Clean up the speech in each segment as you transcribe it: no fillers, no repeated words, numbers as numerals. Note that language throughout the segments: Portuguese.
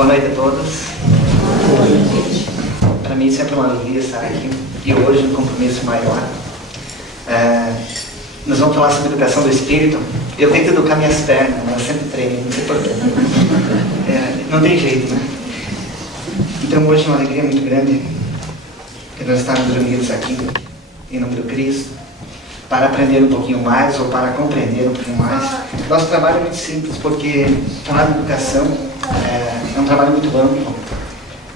Boa noite a todos. Para mim sempre é uma alegria estar aqui. E hoje um compromisso maior. Nós vamos falar sobre educação do espírito. Eu tento educar minhas pernas, mas eu sempre treino, não sei porquê. Não tem jeito, né? Então hoje é uma alegria muito grande que nós estamos reunidos aqui, em nome do Cristo, para aprender um pouquinho mais ou para compreender um pouquinho mais. Nosso trabalho é muito simples, porque falar de educação é um trabalho muito amplo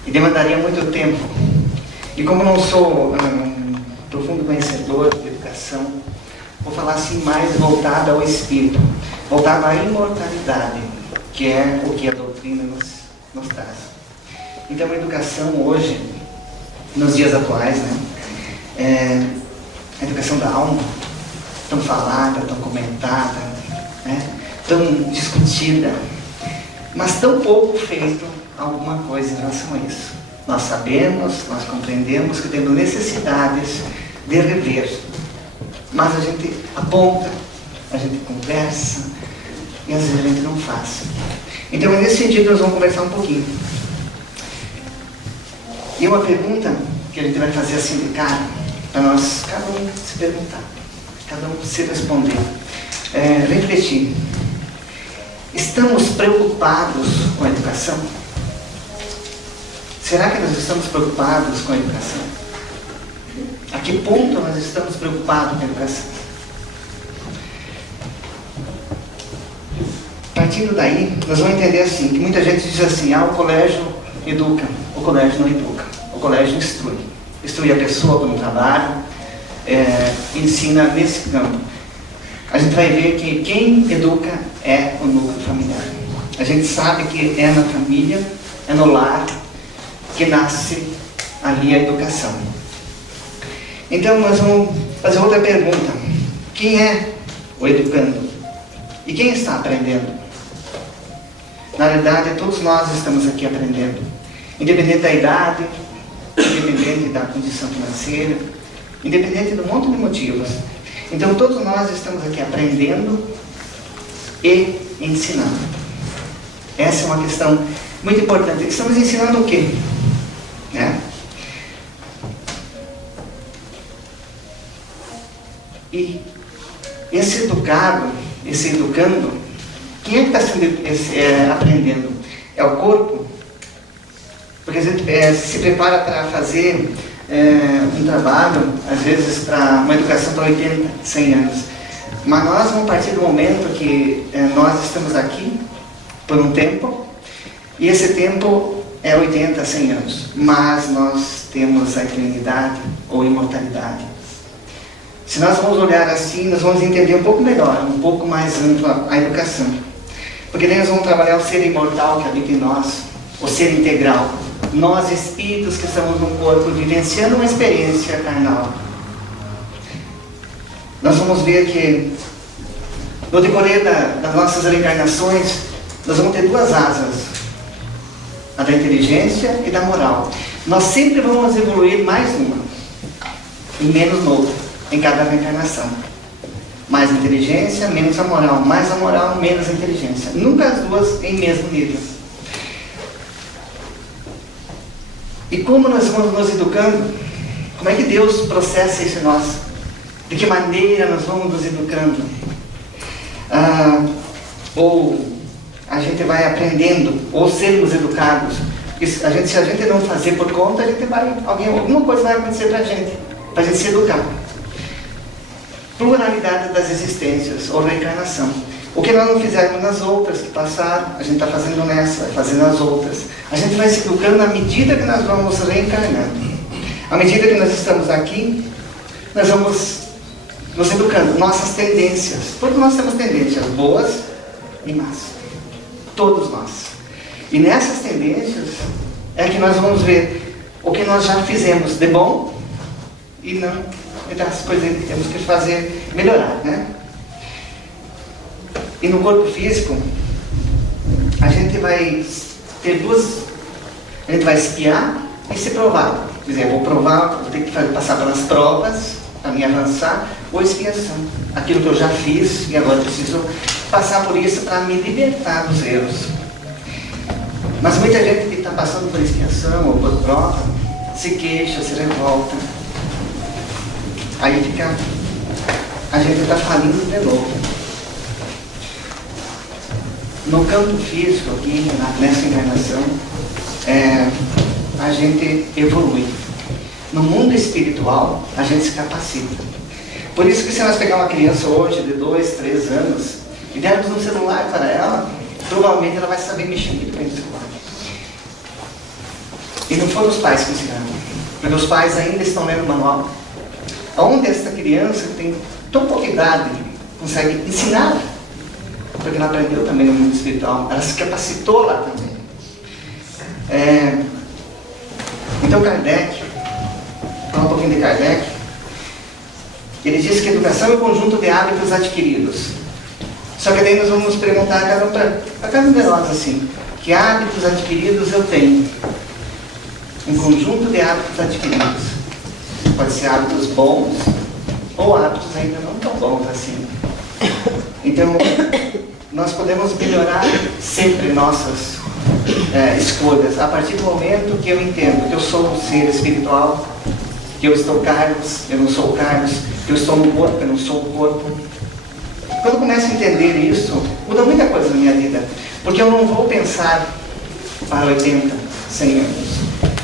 e demandaria muito tempo. E como não sou um profundo conhecedor de educação, vou falar assim mais voltado ao espírito, voltado à imortalidade, que é o que a doutrina nos traz. Então a educação hoje, nos dias atuais, a educação da alma, tão falada, tão comentada, tão discutida, mas tão pouco feito alguma coisa em relação a isso. Nós sabemos, nós compreendemos que temos necessidades de rever, mas a gente aponta, a gente conversa e às vezes a gente não faz. Então nesse sentido nós vamos conversar um pouquinho. E uma pergunta que a gente vai fazer assim de cara, para nós, cada um se perguntar, cada um se responder, refletir. Estamos preocupados com a educação? Será que nós estamos preocupados com a educação? A que ponto nós estamos preocupados com a educação? Partindo daí, nós vamos entender assim, que muita gente diz assim, o colégio educa, o colégio não educa, o colégio instrui. Instrui a pessoa para o trabalho, ensina nesse campo. A gente vai ver que quem educa é o núcleo familiar. A gente sabe que é na família, é no lar, que nasce ali a educação. Então nós vamos fazer outra pergunta. Quem é o educando? E quem está aprendendo? Na verdade, todos nós estamos aqui aprendendo. Independente da idade, independente da condição financeira, independente de um monte de motivos. Então todos nós estamos aqui aprendendo e ensinando. Essa é uma questão muito importante. Estamos ensinando o quê? E esse educado, esse educando, quem é que está sendo aprendendo? É o corpo? Porque a gente se prepara para fazer um trabalho, às vezes para uma educação para 80, 100 anos. Mas nós vamos partir do momento que nós estamos aqui por um tempo, e esse tempo é 80, 100 anos. Mas nós temos a eternidade ou imortalidade. Se nós vamos olhar assim, nós vamos entender um pouco melhor, um pouco mais ampla a educação. Porque daí nós vamos trabalhar o ser imortal que habita em nós, o ser integral. Nós, espíritos que estamos no corpo, vivenciando uma experiência carnal. Nós vamos ver que, no decorrer das nossas reencarnações, nós vamos ter duas asas. A da inteligência e da moral. Nós sempre vamos evoluir mais uma e menos noutra, em cada reencarnação. Mais inteligência, menos a moral. Mais a moral, menos a inteligência. Nunca as duas em mesmo nível. E como nós vamos nos educando? Como é que Deus processa isso em nós? De que maneira nós vamos nos educando? Ou a gente vai aprendendo, ou sermos educados. Porque se a gente não fazer por conta, alguma coisa vai acontecer para a gente se educar. Pluralidade das existências, ou reencarnação. O que nós não fizermos nas outras que passaram, a gente está fazendo nessa, vai fazer nas outras. A gente vai se educando à medida que nós vamos reencarnando. À medida que nós estamos aqui, nós vamos nos educando. Nossas tendências. Todos nós temos tendências, boas e más. Todos nós. E nessas tendências é que nós vamos ver o que nós já fizemos de bom e não das coisas que temos que fazer melhorar, E no corpo físico, a gente vai ter a gente vai espiar e se provar. Por exemplo, vou provar, vou ter que passar pelas provas para me avançar, ou expiação. Aquilo que eu já fiz e agora preciso passar por isso para me libertar dos erros. Mas muita gente que está passando por expiação ou por prova, se queixa, se revolta. Aí fica, a gente está falindo de novo. No campo físico aqui, nessa encarnação, a gente evolui. No mundo espiritual, a gente se capacita. Por isso que se nós pegar uma criança hoje de 2, 3 anos e dermos um celular para ela, provavelmente ela vai saber mexer muito bem no celular. E não foram os pais que ensinaram, porque os pais ainda estão lendo o manual. Onde essa criança que tem tão pouca idade consegue ensinar, porque ela aprendeu também no mundo espiritual, ela se capacitou lá também. Então Kardec, falar um pouquinho de Kardec, ele diz que a educação é um conjunto de hábitos adquiridos. Só que daí nós vamos perguntar a cada um de nós assim, que hábitos adquiridos eu tenho? Um conjunto de hábitos adquiridos. Pode ser hábitos bons ou hábitos ainda não tão bons assim. Então, nós podemos melhorar sempre nossas escolhas, a partir do momento que eu entendo que eu sou um ser espiritual, que eu estou Carlos, eu não sou Carlos, que eu estou no corpo, eu não sou o corpo. Quando eu começo a entender isso, muda muita coisa na minha vida. Porque eu não vou pensar para 80, 100 anos.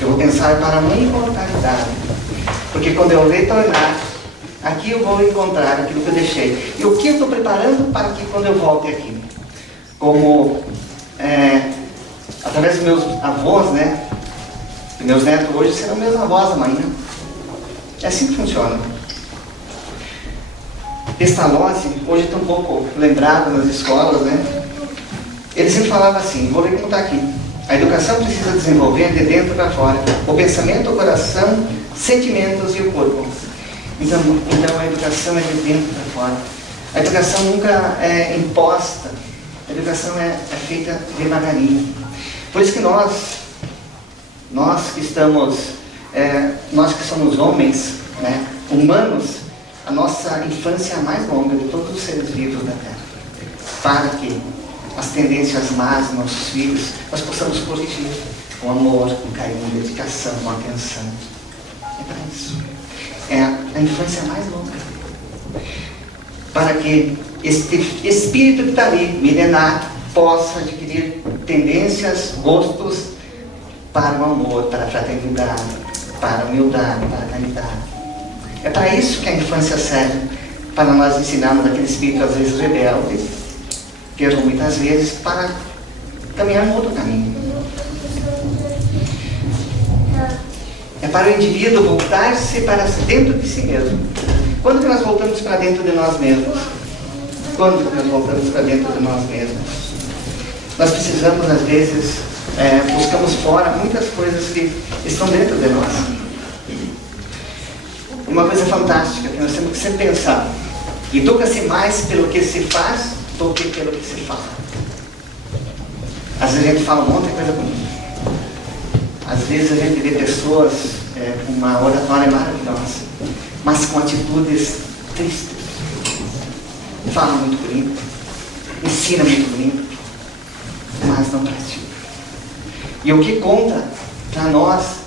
Eu vou pensar para uma imortalidade. Porque quando eu retornar, aqui eu vou encontrar aquilo que eu deixei. E o que eu estou preparando para que quando eu volte aqui? Como, através dos meus avós, né? Meus netos hoje serão meus avós amanhã. É assim que funciona. Pestalozzi, hoje está um pouco lembrado nas escolas, né? Ele sempre falava assim, vou ler como está aqui. A educação precisa desenvolver de dentro para fora o pensamento, o coração, sentimentos e o corpo. Então a educação é de dentro para fora. A educação nunca é imposta. A educação é feita devagarinho. Por isso que nós que estamos, nós que somos homens, né, humanos, a nossa infância é a mais longa de todos os seres vivos da Terra. Para que as tendências más dos nossos filhos, nós possamos corrigir com amor, com carinho, dedicação, com atenção. É para isso. É a infância mais longa. Para que este espírito que está ali, milenar, possa adquirir tendências, gostos para o amor, para a fraternidade, para a humildade, para a caridade. É para isso que a infância serve, para nós ensinarmos aquele espírito às vezes rebelde, que erram muitas vezes, para caminhar um outro caminho. É para o indivíduo voltar-se para dentro de si mesmo. Quando que nós voltamos para dentro de nós mesmos? Quando que nós voltamos para dentro de nós mesmos? Nós precisamos, às vezes, buscamos fora muitas coisas que estão dentro de nós. Uma coisa fantástica que nós temos que sempre pensar: educa-se mais pelo que se faz do que pelo que se fala. Às vezes a gente fala um monte de coisa bonita. Às vezes a gente vê pessoas com uma oratória maravilhosa, mas com atitudes tristes. Fala muito bonito, ensina muito bonito, mas não pratica. E o que conta para nós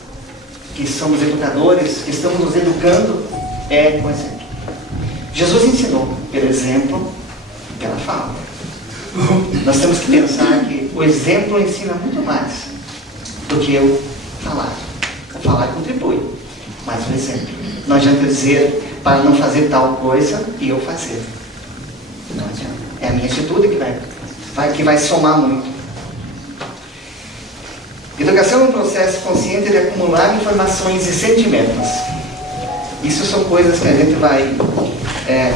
que somos educadores, que estamos nos educando, é com exemplo. Jesus ensinou pelo exemplo e pela fala. Nós temos que pensar que o exemplo ensina muito mais do que eu falar. O falar contribui, mas o exemplo. Não adianta dizer para não fazer tal coisa e eu fazer. Não adianta. É a minha atitude que vai somar muito. Educação é um processo consciente de acumular informações e sentimentos. Isso são coisas que a gente vai,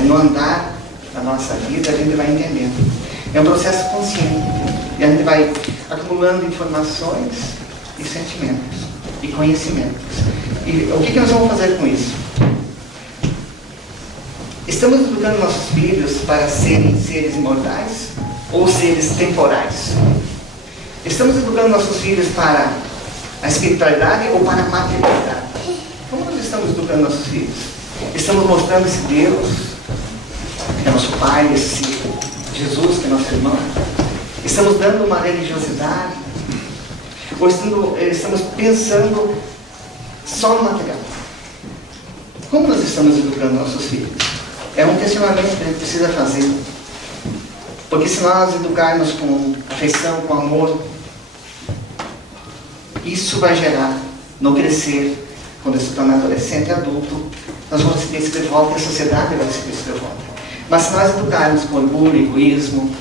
no andar da nossa vida, a gente vai entendendo. É um processo consciente. E a gente vai acumulando informações e sentimentos e conhecimentos. E o que nós vamos fazer com isso? Estamos educando nossos filhos para serem seres imortais ou seres temporais? Estamos educando nossos filhos para a espiritualidade ou para a materialidade? Como nós estamos educando nossos filhos? Estamos mostrando esse Deus, que é nosso Pai, esse Jesus, que é nosso irmão? Estamos dando uma religiosidade? Ou estamos pensando só no material? Como nós estamos educando nossos filhos? É um questionamento que a gente precisa fazer. Porque se nós educarmos com afeição, com amor, isso vai gerar, no crescer, quando se tornar adolescente e adulto, nós vamos receber isso de volta e a sociedade vai receber isso de volta. Mas se nós educarmos com orgulho, egoísmo,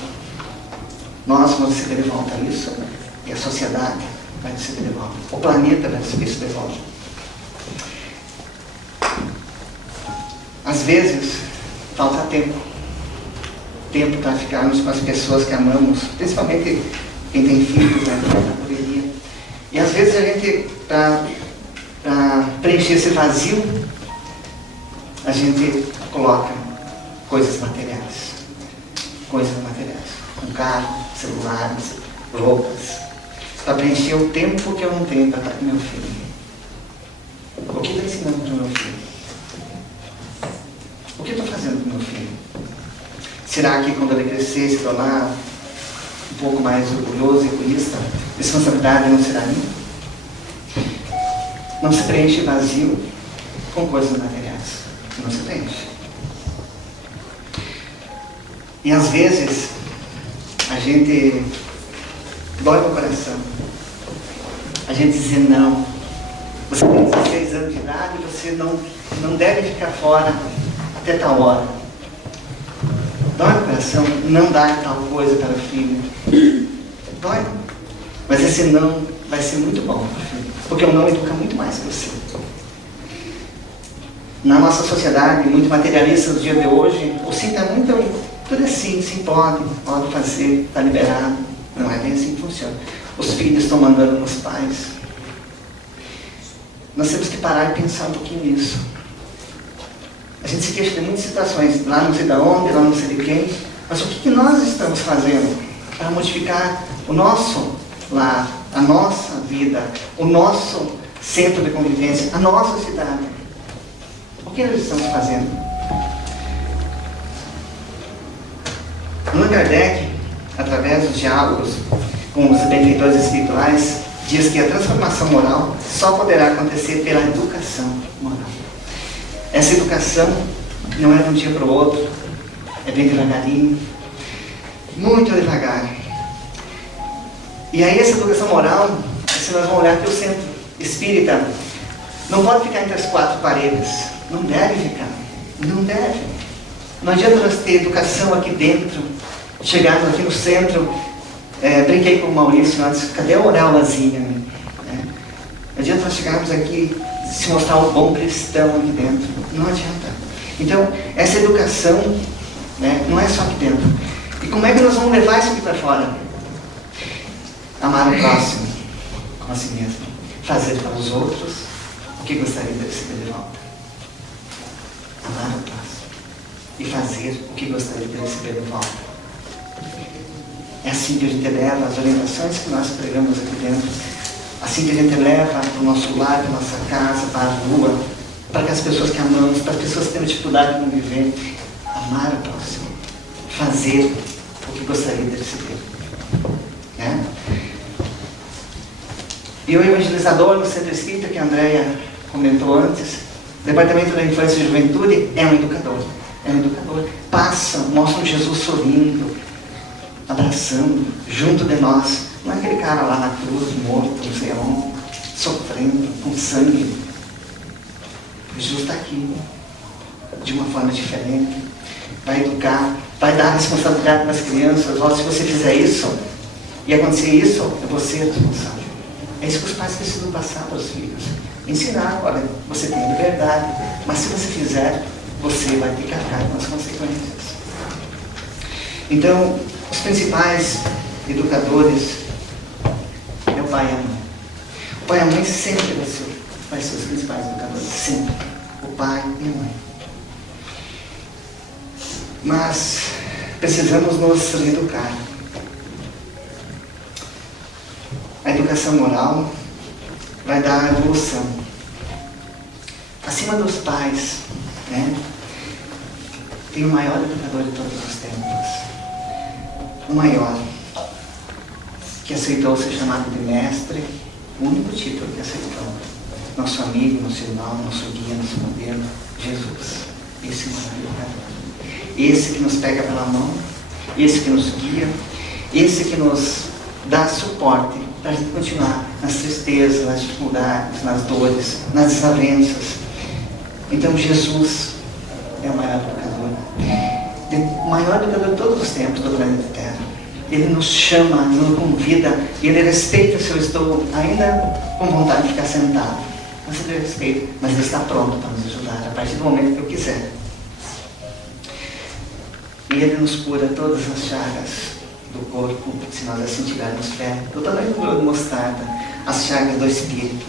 nós vamos receber de volta isso, e a sociedade vai receber de volta. O planeta vai receber isso de volta. Às vezes, falta tempo. Tempo para ficarmos com as pessoas que amamos, principalmente quem tem filhos, né, na correria. E às vezes a gente, para preencher esse vazio, a gente coloca coisas materiais. Coisas materiais. Um carro, celulares, roupas. Para preencher o tempo que eu não tenho para estar com meu filho. O que estou ensinando para o meu filho? O que estou fazendo com meu filho? Será que quando ele crescer, se tornar um pouco mais orgulhoso e egoísta, a responsabilidade não será minha? Não se preenche vazio com coisas materiais. Não se preenche. E às vezes, a gente dói no coração. A gente diz não. Você tem 16 anos de idade, você não deve ficar fora até tal hora. Dói no coração não dar tal coisa para o filho. Dói. Mas esse não vai ser muito bom para o filho. Porque o não educa muito mais que você. Na nossa sociedade, muito materialista no dia de hoje, o sim está muito... Tudo é sim pode fazer, está liberado. Não é bem assim que funciona. Os filhos estão mandando nos pais. Nós temos que parar e pensar um pouquinho nisso. A gente se queixa de muitas situações, lá não sei de onde, lá não sei de quem, mas o que nós estamos fazendo para modificar o nosso lar, a nossa vida, o nosso centro de convivência, a nossa cidade? O que nós estamos fazendo? Allan Kardec, através dos diálogos com os benfeitores espirituais, diz que a transformação moral só poderá acontecer pela educação moral. Essa educação não é de um dia para o outro, é bem devagarinho, muito devagar. E aí essa educação moral, se nós vamos olhar que o centro espírita não pode ficar entre as quatro paredes, não deve ficar, não deve. Não adianta nós ter educação aqui dentro, chegarmos aqui no centro, brinquei com o Maurício antes, cadê a auréolazinha? Não adianta nós chegarmos aqui, se mostrar um bom cristão aqui dentro. Não adianta. Então, essa educação, não é só aqui dentro. E como é que nós vamos levar isso aqui para fora? Amar o próximo, como a si mesmo. Fazer para os outros o que gostaria de receber de volta. Amar o próximo. E fazer o que gostaria de receber de volta. É assim que a gente leva as orientações que nós pregamos aqui dentro. Assim que a gente leva para o nosso lar, para a nossa casa, para a rua, para as pessoas que amamos, para as pessoas que têm dificuldade de conviver. Amar o próximo. Fazer o que gostaria de receber. E o evangelizador no Centro Espírita, que a Andréia comentou antes, o Departamento da Infância e Juventude é um educador. É um educador. Passa, mostra um Jesus sorrindo, abraçando, junto de nós. Não é aquele cara lá na cruz, morto, não sei aonde, sofrendo, com sangue. Jesus está aqui, de uma forma diferente. Vai educar, vai dar responsabilidade para as crianças. Ó, se você fizer isso, e acontecer isso, é você responsável. É isso que os pais precisam passar para os filhos. Ensinar, olha, você tem liberdade, mas se você fizer, você vai ter que arcar com as consequências. Então, os principais educadores é o pai e a mãe. O pai e a mãe sempre vai ser os principais educadores, sempre. O pai e a mãe. Mas precisamos nos reeducar. A educação moral vai dar a evolução. Acima dos pais, tem o maior educador de todos os tempos. O maior. que aceitou ser chamado de mestre, o único título que aceitou. Nosso amigo, nosso irmão, nosso guia, nosso modelo, Jesus. Esse é o esse que nos pega pela mão, esse que nos guia, esse que nos dá suporte para a gente continuar nas tristezas, nas dificuldades, nas dores, nas desavenças. Então Jesus é o maior educador, o maior educador de todos os tempos do planeta Terra. Ele nos chama, nos convida, e Ele respeita se eu estou ainda com vontade de ficar sentado. Mas Ele respeita, mas Ele está pronto para nos ajudar a partir do momento que eu quiser. E Ele nos cura todas as chagas do corpo, se nós assim tivermos fé, do tamanho do grão de mostarda, as chagas do Espírito.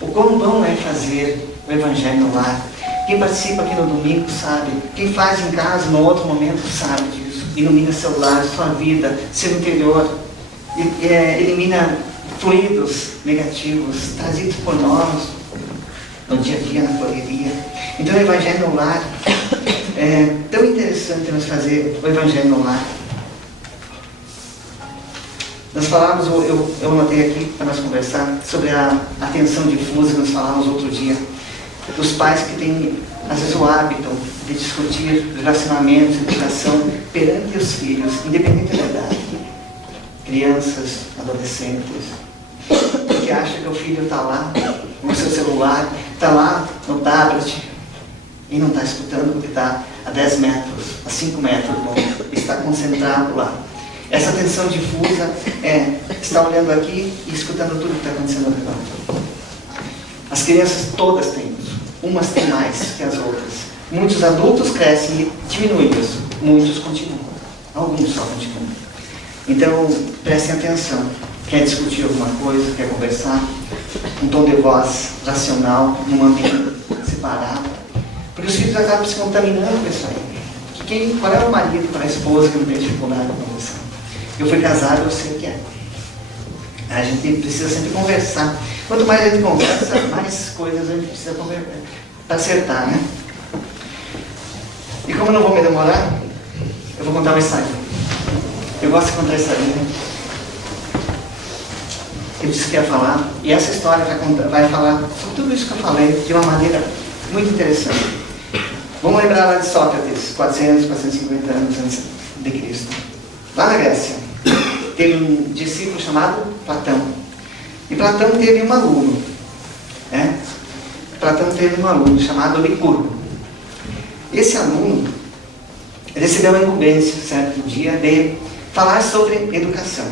O quão bom é fazer o Evangelho no lar. Quem participa aqui no domingo sabe, quem faz em casa no outro momento sabe disso. Ilumina seu lar, sua vida, seu interior, elimina fluidos negativos trazidos por nós no dia a dia, na correria. Então o Evangelho no lar é tão interessante nós fazer o Evangelho no lar. Nós falávamos, eu anotei aqui para nós conversar sobre a atenção difusa que nós falávamos outro dia, dos pais que têm, às vezes, o hábito de discutir relacionamentos, educação perante os filhos, independente da idade. Crianças, adolescentes, que acham que o filho está lá no seu celular, está lá no tablet e não está escutando porque está a 10 metros, a 5 metros, está concentrado lá. Essa atenção difusa é estar olhando aqui e escutando tudo que está acontecendo ao redor. As crianças todas têm isso. Umas têm mais que as outras. Muitos adultos crescem e diminuem isso. Muitos continuam. Alguns só continuam. Então, prestem atenção. Quer discutir alguma coisa, quer conversar, um tom de voz racional, num ambiente separado. Porque os filhos acabam se contaminando com isso aí. Qual é o marido, qual é a esposa que não tem dificuldade de conversar? Eu fui casado, eu sei o que é. A gente precisa sempre conversar. Quanto mais a gente conversa, mais coisas a gente precisa conversar para acertar, né? E como eu não vou me demorar, eu vou contar uma história. Eu gosto de contar história, né? Eu disse que ia falar, e essa história vai falar sobre tudo isso que eu falei de uma maneira muito interessante. Vamos lembrar lá de Sócrates, 400, 450 anos antes de Cristo. Lá na Grécia, teve um discípulo chamado Platão. E Platão teve um aluno. Platão teve um aluno chamado Licurgo. Esse aluno recebeu a incumbência, certo dia, de falar sobre educação.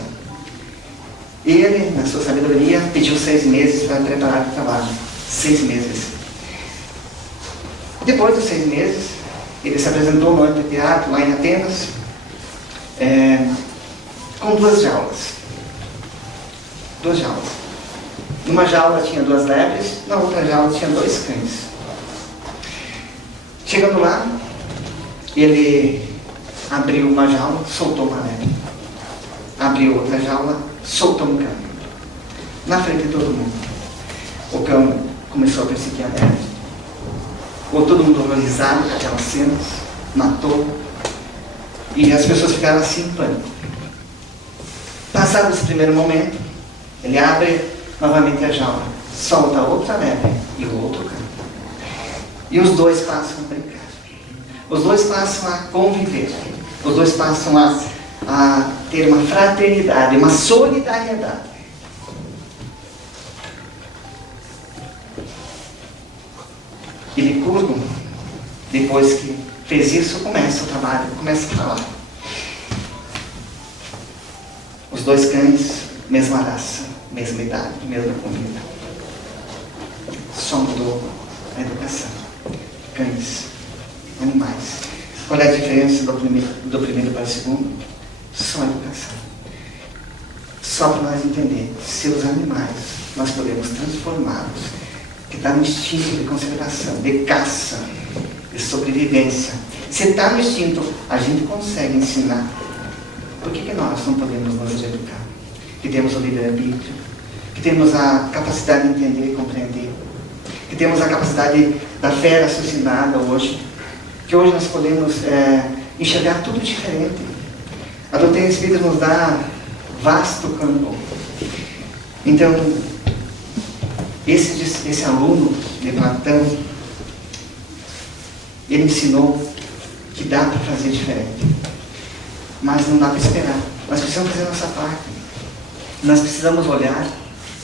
Ele, na sua sabedoria, pediu 6 meses para preparar o trabalho. 6 meses. Depois dos 6 meses, ele se apresentou no anfiteatro, lá em Atenas, com 2 jaulas. 2 jaulas. Numa jaula tinha 2 lebres, na outra jaula tinha 2 cães. Chegando lá, ele abriu uma jaula, soltou uma lebre. Abriu outra jaula, soltou um cão. Na frente de todo mundo. O cão começou a perseguir a lebre. Todo mundo horrorizado com aquelas cenas, matou. E as pessoas ficaram assim em pânico. Passado esse primeiro momento, ele abre novamente a jaula, solta outra lebre e o outro cão. E os 2 passam a brincar. Os 2 passam a conviver. Os 2 passam a ter uma fraternidade, uma solidariedade. E Licurgo, depois que fez isso, começa o trabalho, começa a falar. Os 2 cães, mesma raça, mesma idade, mesma comida. Só mudou a educação. Cães, animais. Qual é a diferença do primeiro para o segundo? Só a educação. Só para nós entender, se os animais nós podemos transformá-los, que está no instinto de conservação, de caça, de sobrevivência. Se está no instinto, a gente consegue ensinar. Por que nós não podemos nos educar? Que temos o livre-arbítrio, que temos a capacidade de entender e compreender, que temos a capacidade da fé raciocinada hoje, que hoje nós podemos enxergar tudo diferente. A doutrina espírita nos dá vasto campo. Então, esse aluno de Platão, ele ensinou que dá para fazer diferente. Mas não dá para esperar. Nós precisamos fazer a nossa parte. Nós precisamos olhar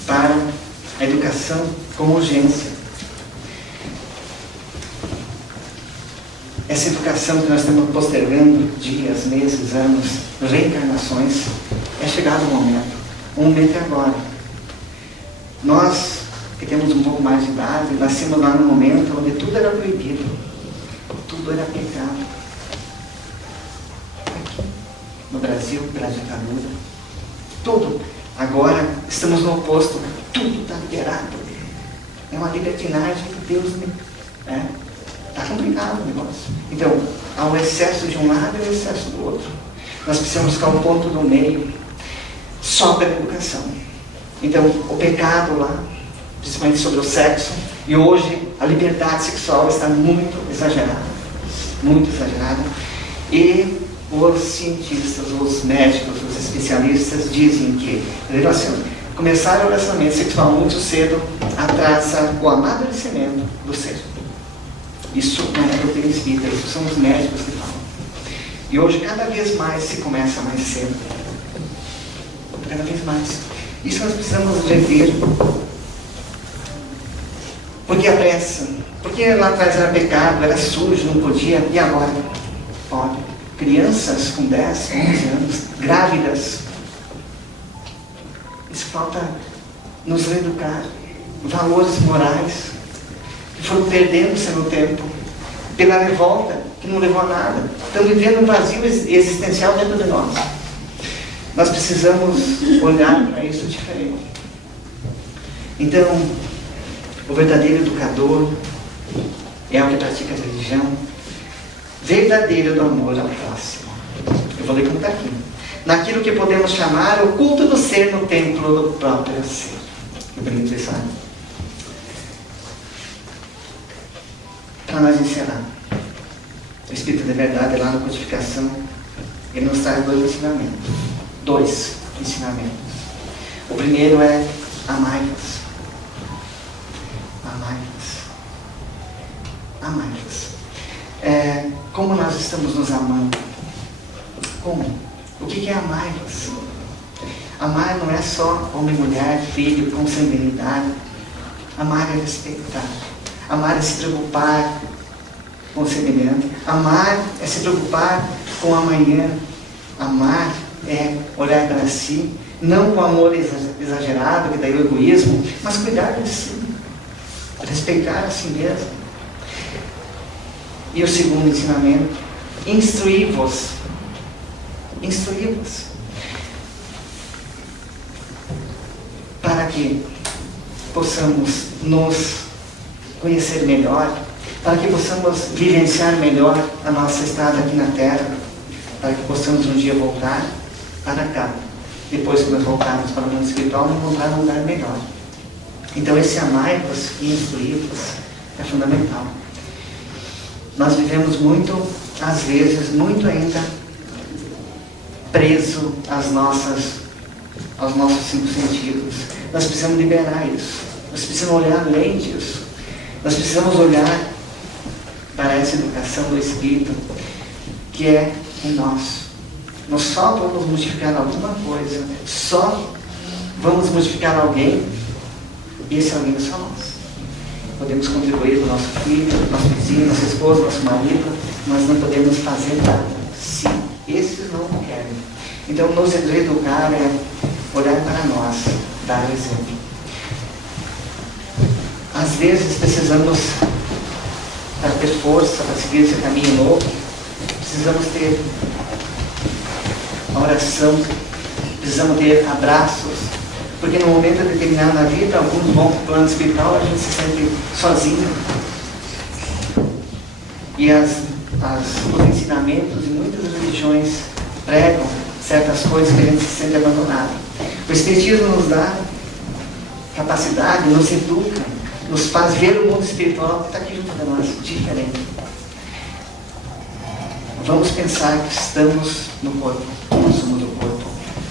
para a educação como urgência. Essa educação que nós estamos postergando dias, meses, anos, reencarnações, é chegado o momento. O momento é agora. Nós, que temos um pouco mais de idade, nascemos lá no momento onde tudo era proibido. Tudo era pecado. Aqui, no Brasil, pela ditadura. Tudo. Agora, estamos no oposto. Tudo está liberado. É uma libertinagem que Deus me... Está complicado o negócio. Então, há o excesso de um lado e o excesso do outro. Nós precisamos buscar o ponto do meio, só pela educação. Então, o pecado lá, principalmente sobre o sexo, e hoje a liberdade sexual está muito exagerada. Muito exagerada. E os cientistas, os médicos, os especialistas dizem que começar o relacionamento sexual muito cedo atrasa o amadurecimento do ser. Isso não é doutrina espírita, isso são os médicos que falam. E hoje cada vez mais se começa mais cedo. Cada vez mais. Isso nós precisamos rever. Por que a pressa? Porque lá atrás era pecado, era sujo, não podia, e agora? Pode. Crianças com 10, 11 anos, grávidas. Isso falta nos reeducar. Valores morais que foram perdendo-se no tempo, pela revolta, que não levou a nada. Estamos vivendo um vazio existencial dentro de nós. Nós precisamos olhar para isso diferente. Então, o verdadeiro educador é o que pratica a religião verdadeira do amor ao próximo. Eu vou ler como está aqui. Naquilo que podemos chamar o culto do ser no templo do próprio ser. Que bonito isso, né? Para nós encerrar, o Espírito de Verdade, lá na codificação, ele nos traz dois ensinamentos. O primeiro é amai-vos. Amai-vos. Como nós estamos nos amando? Como? O que é amai-vos? Amar não é só homem, mulher, filho, consanguinidade. Amar é respeitar. Amar é se preocupar com o semelhante. Amar é se preocupar com o amanhã. Amar é olhar para si, não com amor exagerado, que daí o egoísmo, mas cuidar de si. Respeitar a si mesmo. E o segundo ensinamento, instruí-vos. Instruí-vos. Para que possamos nos conhecer melhor, para que possamos vivenciar melhor a nossa estada aqui na Terra, para que possamos um dia voltar para cá. Depois que nós voltarmos para o mundo espiritual, encontrar um lugar melhor. Então esse amai-vos e instruí-vos é fundamental. Nós vivemos muito, às vezes, muito ainda preso aos nossos 5 sentidos. Nós precisamos liberar isso. Nós precisamos olhar além disso. Nós precisamos olhar para essa educação do Espírito que é em nós. Nós só vamos modificar alguma coisa, só vamos modificar alguém, e esse alguém é só nós. Podemos contribuir com o nosso filho, nosso vizinho, nossa esposa, nosso marido, mas não podemos fazer nada se esses não querem. Então, nos reeducar é olhar para nós, dar exemplo. Às vezes precisamos, para ter força, para seguir esse caminho novo, precisamos ter a oração, precisamos ter abraços, porque no momento determinado na vida, alguns vão para o plano espiritual, a gente se sente sozinho. E os ensinamentos de muitas religiões pregam certas coisas que a gente se sente abandonado. O Espiritismo nos dá capacidade, nos educa, nos faz ver o mundo espiritual que está aqui junto de nós, diferente. Vamos pensar que estamos no corpo, nós somos o corpo.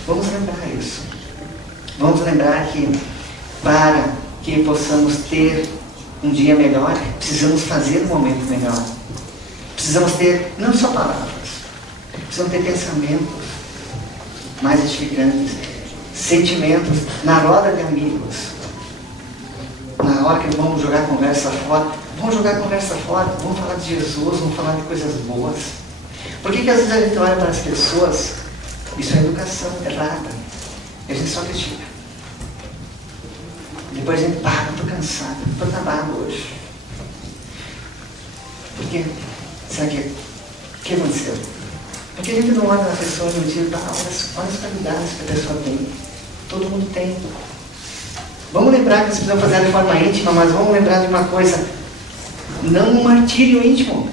Vamos lembrar isso. Vamos lembrar que para que possamos ter um dia melhor, precisamos fazer um momento melhor. Precisamos ter não só palavras, precisamos ter pensamentos mais edificantes, sentimentos na roda de amigos. Na hora que vamos jogar a conversa fora, vamos falar de Jesus, vamos falar de coisas boas. Por que às vezes a gente olha para as pessoas, isso é educação errada, e a gente só critica. Depois a gente, estou cansado, estou acabado hoje. Por quê? Será que o que aconteceu? Porque a gente não olha na pessoa e não diz, olha as qualidades que a pessoa tem. Todo mundo tem. Vamos lembrar que nós precisamos fazer de forma íntima, mas vamos lembrar de uma coisa, não um martírio íntimo.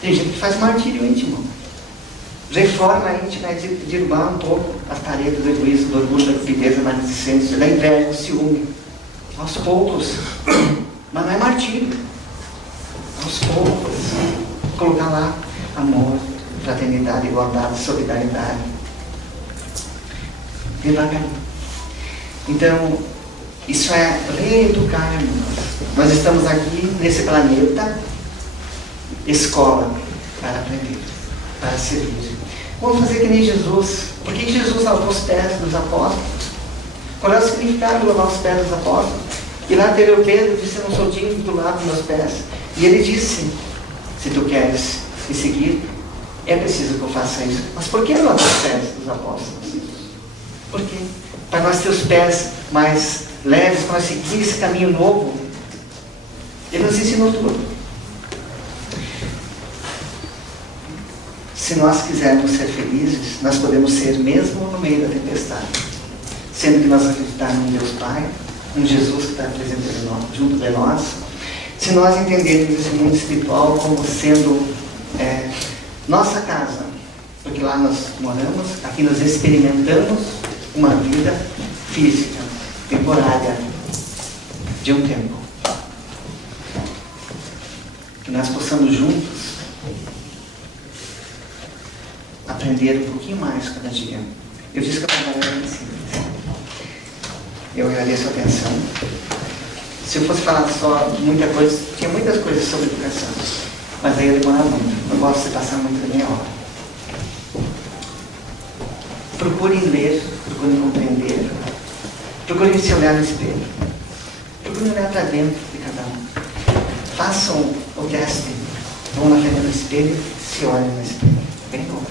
Tem gente que faz martírio íntimo. Reforma íntima é derrubar um pouco as paredes do egoísmo, do orgulho, da timidez, da maledicência, da inveja, do ciúme. Aos poucos. Mas não é martírio. Aos poucos. Colocar lá amor, fraternidade, igualdade, solidariedade. Devagarinho. Então, isso é reeducar-nos. Nós estamos aqui nesse planeta, escola, para aprender, para servir. Vamos fazer que nem Jesus. Por que Jesus lavou os pés dos apóstolos? Qual é o significado de lavar os pés dos apóstolos? E lá teve o Pedro, disse, eu não sou digno do lado dos meus pés. E ele disse, se tu queres me seguir, é preciso que eu faça isso. Mas por que lavar os pés dos apóstolos? Por quê? Para nós ter os pés mais leves, para nós seguir esse caminho novo. Ele nos ensinou tudo. Se nós quisermos ser felizes, nós podemos ser mesmo no meio da tempestade. Sendo que nós acreditarmos num Deus Pai, um Jesus que está presente junto de nós. Se nós entendermos esse mundo espiritual como sendo nossa casa, porque lá nós moramos, aqui nós experimentamos uma vida física, temporária, de um tempo. Que nós possamos juntos aprender um pouquinho mais cada dia. Eu disse que eu trabalhava em simples. Eu agradeço a atenção. Se eu fosse falar só muita coisa, tinha muitas coisas sobre educação, mas aí eu demorar muito. Não gosto de passar muito da minha hora. Procurem ler, procurem compreender, procurem se olhar no espelho, procurem olhar para dentro de cada um. Façam o teste, vão na frente do espelho, se olhem no espelho, bem bom,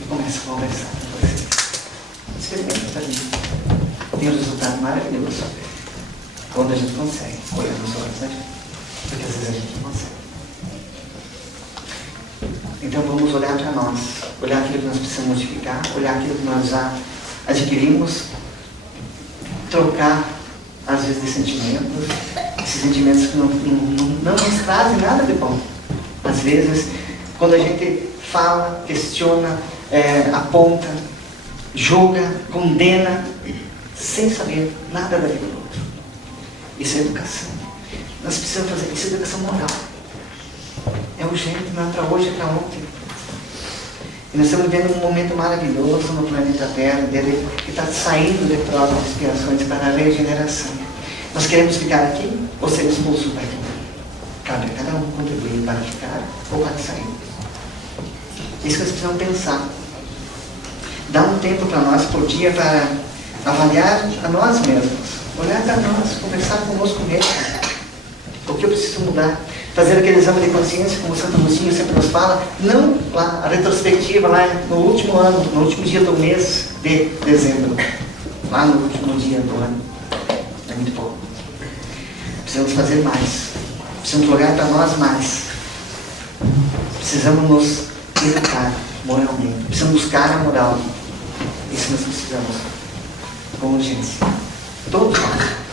e comecem a conversar com vocês. Experimentem para mim. Tem um resultado maravilhoso quando a gente consegue olhar nos olhos da gente, porque às vezes a gente não consegue. Então vamos olhar para nós, olhar aquilo que nós precisamos modificar, olhar aquilo que nós já adquirimos, trocar às vezes de sentimentos, esses sentimentos que não nos trazem nada de bom. Às vezes, quando a gente fala, questiona, aponta, julga, condena, sem saber nada da vida do outro. Isso é educação. Nós precisamos fazer isso, é educação moral. É urgente, não é para hoje, é para ontem. E nós estamos vivendo um momento maravilhoso no planeta Terra, dele que está saindo de provas e expiações para a regeneração. Nós queremos ficar aqui ou ser expulsos daqui? Cabe a cada um contribuir para ficar ou para sair. Isso que nós precisamos pensar. Dá um tempo para nós por dia para avaliar a nós mesmos. Olhar para nós, conversar conosco mesmo. O que eu preciso mudar? Fazer aquele exame de consciência, como o Santo Agostinho sempre nos fala, não lá, a retrospectiva lá no último ano, no último dia do mês de dezembro. Lá no último dia do ano. É muito pouco. Precisamos fazer mais. Precisamos olhar para nós mais. Precisamos nos educar moralmente. Precisamos buscar a moral. Isso nós precisamos com urgência. Todos nós.